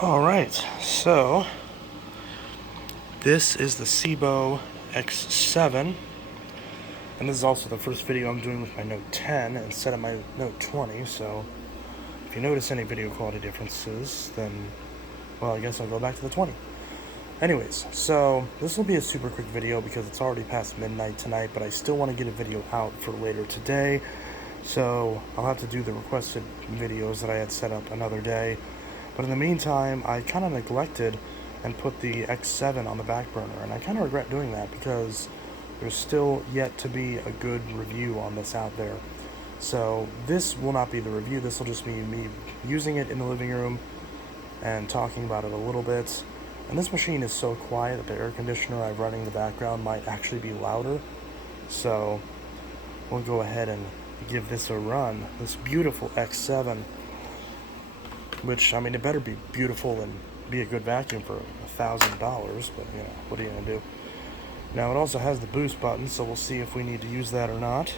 Alright, so this is the Sebo X7, and this is also the first video I'm doing with my Note 10 instead of my Note 20, so if you notice any video quality differences, then, well, I guess I'll go back to the 20. Anyways, so this will be a super quick video because it's already past midnight tonight, but I still want to get a video out for later today, so I'll have to do the requested videos that I had set up another day. But in the meantime, I kind of neglected and put the X7 on the back burner, and I kind of regret doing that because there's still yet to be a good review on this out there. So this will not be the review, this will just be me using it in the living room and talking about it a little bit. And this machine is so quiet that the air conditioner I have running in the background might actually be louder. So we'll go ahead and give this a run. This beautiful X7. Which, I mean, it better be beautiful and be a good vacuum for $1,000, but, you know, what are you going to do? Now, it also has the boost button, so we'll see if we need to use that or not.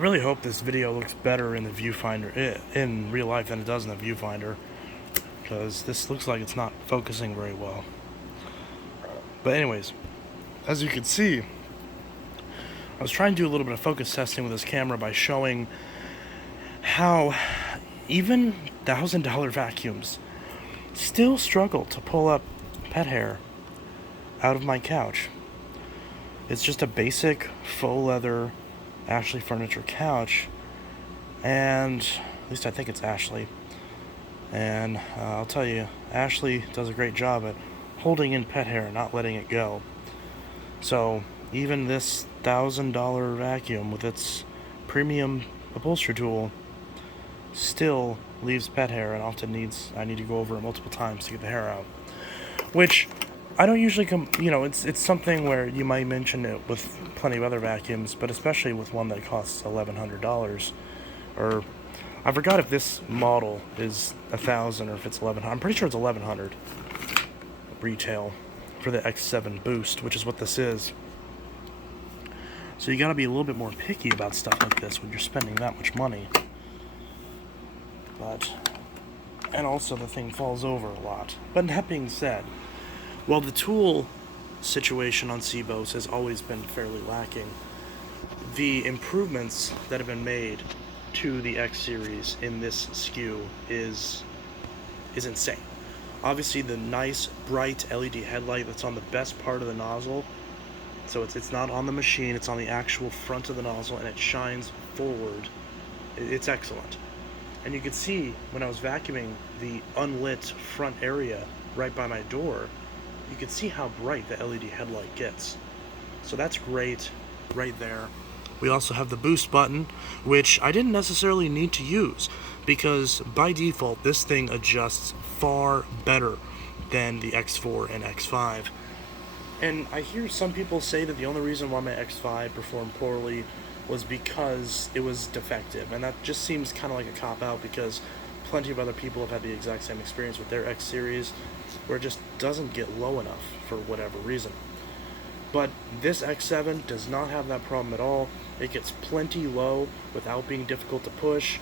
really hope this video looks better in the viewfinder, in real life, than it does in the viewfinder, because this looks like it's not focusing very well. But anyways, as you can see, I was trying to do a little bit of focus testing with this camera by showing how even $1,000 vacuums still struggle to pull up pet hair out of my couch. It's just a basic faux leather Ashley furniture couch, and at least I think it's Ashley. And I'll tell you, Ashley does a great job at holding in pet hair and not letting it go. So even this $1,000 vacuum with its premium upholstery tool still leaves pet hair, and often I need to go over it multiple times to get the hair out. Which I don't usually it's something where you might mention it with plenty of other vacuums, but especially with one that costs $1,100, or I forgot if this model is $1,000 or if it's $1,100. I'm pretty sure it's $1,100 retail for the X7 Boost, which is what this is. So you gotta be a little bit more picky about stuff like this when you're spending that much money. And also the thing falls over a lot. But that being said, while the tool situation on Sebos has always been fairly lacking, the improvements that have been made to the X series in this SKU is insane. Obviously, the nice bright LED headlight that's on the best part of the nozzle, so it's not on the machine, it's on the actual front of the nozzle, and it shines forward. It's excellent. And you can see when I was vacuuming the unlit front area right by my door, you can see how bright the LED headlight gets. So that's great right there. We also have the boost button, which I didn't necessarily need to use, because by default this thing adjusts far better than the X4 and X5. And I hear some people say that the only reason why my X5 performed poorly was because it was defective, and that just seems kind of like a cop-out, because plenty of other people have had the exact same experience with their X series, where it just doesn't get low enough for whatever reason. But this X7 does not have that problem at all. It gets plenty low without being difficult to push.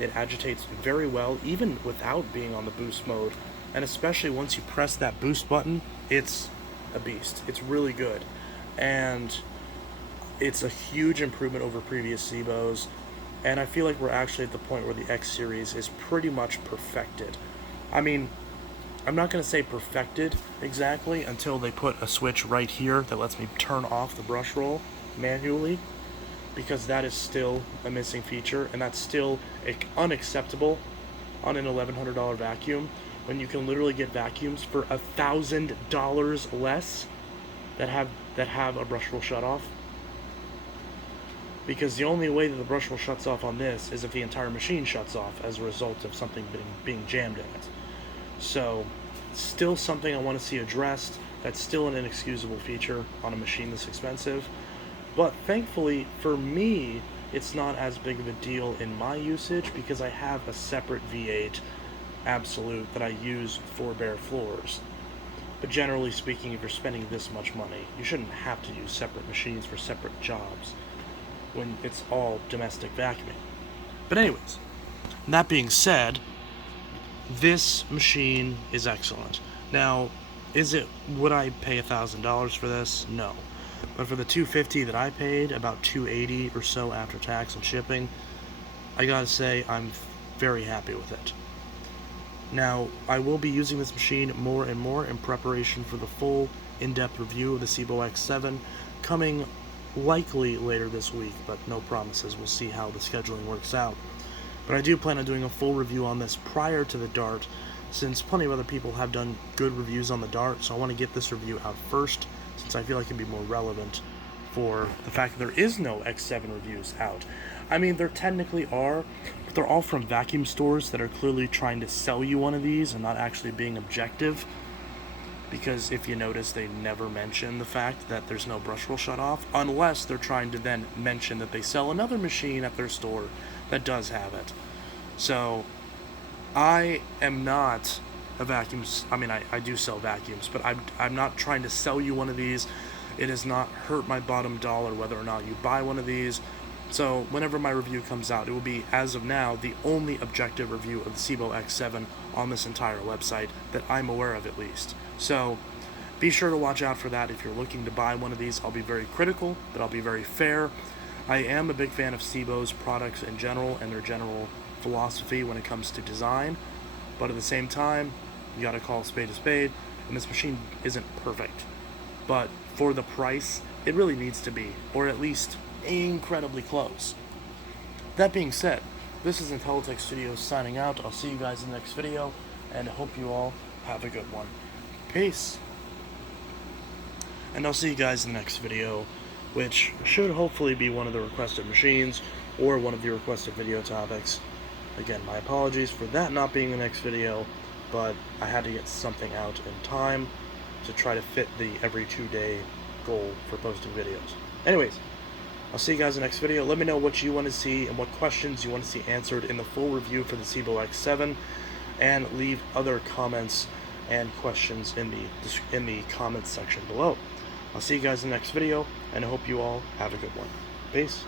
It agitates very well, even without being on the boost mode. And especially once you press that boost button, it's a beast. It's really good. And it's a huge improvement over previous Sebos. And I feel like we're actually at the point where the X series is pretty much perfected. I mean, I'm not going to say perfected exactly until they put a switch right here that lets me turn off the brush roll manually, because that is still a missing feature, and that's still unacceptable on an $1,100 vacuum, when you can literally get vacuums for $1,000 less that have a brush roll shut off. Because the only way that the brush roll shuts off on this is if the entire machine shuts off as a result of something being jammed in it. So, still something I want to see addressed. That's still an inexcusable feature on a machine this expensive. But thankfully, for me, it's not as big of a deal in my usage, because I have a separate V8 Absolute that I use for bare floors. But generally speaking, if you're spending this much money, you shouldn't have to use separate machines for separate jobs when it's all domestic vacuuming. But anyways, that being said, this machine is excellent. Now, would I pay $1,000 for this? No. But for the $250 that I paid, about $280 or so after tax and shipping, I gotta say I'm very happy with it. Now, I will be using this machine more and more in preparation for the full in-depth review of the Sebo X7 coming likely later this week, but no promises. We'll see how the scheduling works out. But I do plan on doing a full review on this prior to the Dart, since plenty of other people have done good reviews on the Dart, so I want to get this review out first, since I feel like it can be more relevant for the fact that there is no X7 reviews out. I mean, there technically are, but they're all from vacuum stores that are clearly trying to sell you one of these and not actually being objective. Because if you notice, they never mention the fact that there's no brush roll shut off, unless they're trying to then mention that they sell another machine at their store that does have it. So, I am not a vacuum, I mean, I do sell vacuums, but I'm not trying to sell you one of these. It has not hurt my bottom dollar whether or not you buy one of these. So whenever my review comes out, it will be, as of now, the only objective review of the Sebo X7 on this entire website that I'm aware of, at least. So be sure to watch out for that if you're looking to buy one of these. I'll be very critical, but I'll be very fair. I am a big fan of Sebo's products in general and their general philosophy when it comes to design, but at the same time, you gotta call a spade, and this machine isn't perfect. But for the price, it really needs to be, or at least incredibly close. That being said, this is Intellitech Studios signing out. I'll see you guys in the next video, and I hope you all have a good one. Peace. And I'll see you guys in the next video, which should hopefully be one of the requested machines, or one of the requested video topics. Again, my apologies for that not being the next video, but I had to get something out in time to try to fit the every 2-day goal for posting videos. Anyways, I'll see you guys in the next video. Let me know what you want to see and what questions you want to see answered in the full review for the Sebo X7, and leave other comments and questions in the comments section below. I'll see you guys in the next video, and I hope you all have a good one. Peace.